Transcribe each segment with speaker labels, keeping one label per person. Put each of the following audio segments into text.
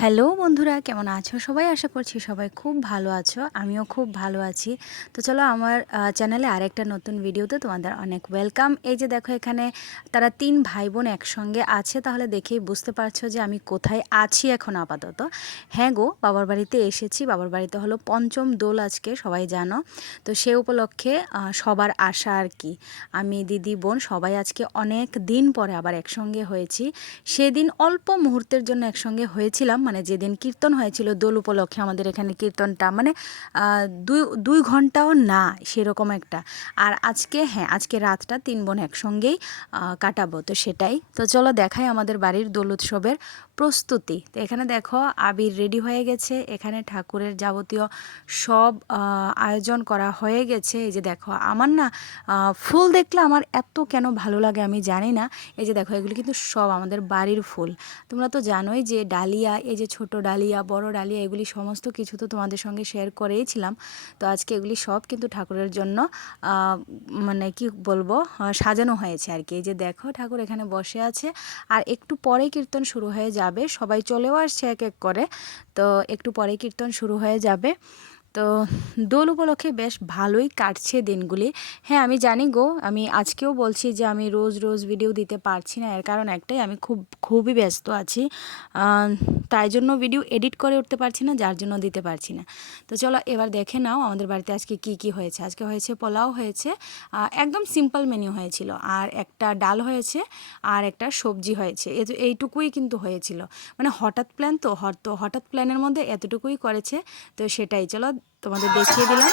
Speaker 1: Hello বন্ধুরা, কেমন আছো? সবাই আশা করছি সবাই খুব ভালো আছো, আমিও খুব ভালো আছি। তো চলো আমার চ্যানেলে আরেকটা নতুন ভিডিওতে তোমাদের অনেক ওয়েলকাম এই যে দেখো এখানে তারা তিন ভাই বোন একসঙ্গে আছে, তাহলে দেখেই বুঝতে পারছ যে আমি কোথায় আছি এখন আপাতত। হ্যাঁ গো, বাবার বাড়িতে এসেছি, বাবার বাড়িতে হলো পঞ্চম দোল আজকে, সবাই জানো। তো সে উপলক্ষে সবার আশা আর কি। আমি, দিদি, বোন সবাই আজকে অনেক দিন পরে আবার একসঙ্গে হয়েছি। সেদিন অল্প মুহূর্তের জন্য একসঙ্গে হয়েছিলাম মানে যেদিন কীর্তন হয়েছিল দোল উপলক্ষে আমাদের এখানে কীর্তনটা মানে দুই দুই ঘন্টাও না, সেরকম একটা। আর আজকে হ্যাঁ আজকে রাতটা তিন বোন একসঙ্গেই কাটাবো, তো সেটাই। তো চলো দেখাই আমাদের বাড়ির দোল উৎসবের প্রস্তুতি। তো এখানে দেখো আবির রেডি হয়ে গেছে। এখানে ঠাকুরের যাবতীয় সব আয়োজন করা হয়ে গেছে। এই যে দেখো, আমার না ফুল দেখলে আমার এত কেন ভালো লাগে আমি জানি না। এই যে দেখো, এগুলো কিন্তু সব আমাদের বাড়ির ফুল। তোমরা তো জানোই যে ডালিয়া, এই যে ছোট ডালিয়া, বড় ডালিয়া, এগুলি সমস্ত কিছু তো তোমাদের সঙ্গে শেয়ার করেইছিলাম। তো আজকে এগুলি সব কিন্তু ঠাকুরের জন্য মানে কি বলব সাজানো হয়েছে আর কি। এই যে দেখো ঠাকুর এখানে বসে আছে। আর একটু পরে কীর্তন শুরু হয়ে যাবে। সবাই চলেও আসছে এক এক করে। তো একটু পরে কীর্তন শুরু হয়ে যাবে। তো দোল উপলক্ষে বেশ ভালোই কাটছে দিনগুলি। হ্যাঁ আমি জানি গো, আমি আজকেও বলছি যে আমি রোজ রোজ ভিডিও দিতে পারছি না। এর কারণ একটাই, আমি খুব, খুবই ব্যস্ত আছি। তাই জন্য ভিডিও এডিট করে উঠতে পারছি না, যার জন্য দিতে পারছি না। তো চলো এবার দেখে নাও আমাদের বাড়িতে আজকে কি কি হয়েছে। আজকে হয়েছে পোলাও হয়েছে একদম সিম্পল মেনু হয়েছিল। আর একটা ডাল হয়েছে, আর একটা সবজি হয়েছে। এইটুকুই কিন্তু হয়েছিল। মানে হঠাৎ প্ল্যান তো হঠাৎ প্ল্যানের মধ্যে এতটুকুই করেছে, তো সেটাই। চলো তোমাদের দেখিয়ে দিলাম।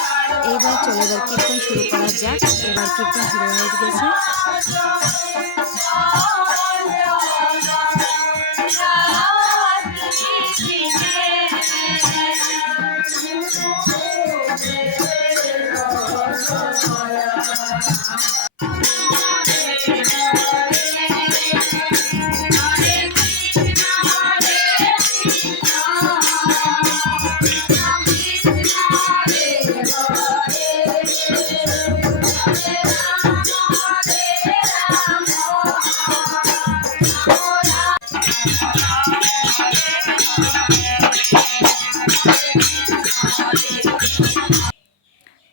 Speaker 1: এইবার চলো, এবার কীর্তন শুরু করা যাক। এবার কীর্তন শুরু হয়ে গেছে।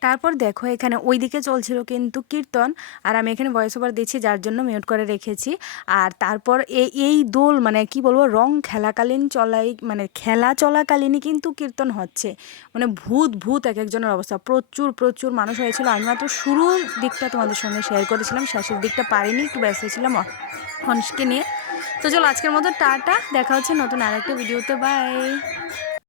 Speaker 1: তারপর দেখো এখানে ওই দিকে চলছিল কিন্তু কীর্তন আর আমি এখানে ভয়েস ওভার দিচ্ছি যার জন্য মিউট করে রেখেছি। আর তারপর এই এই দোল মানে কি বলব রং খেলাকালীন চলাই মানে খেলা চলাকালীনই কিন্তু কীর্তন হচ্ছে। মানে ভূত ভূত এক একজনের অবস্থা। প্রচুর প্রচুর মানুষ হয়েছিল। আমি মাত্র শুরুর দিকটা তোমাদের সঙ্গে শেয়ার করেছিলাম, শেষের দিকটা পারিনি, একটু ব্যস্ত ছিলাম হনসকে নিয়ে। তো চলো আজকের মতো টাটা, দেখা হচ্ছে নতুন আরেকটা ভিডিওতে বাই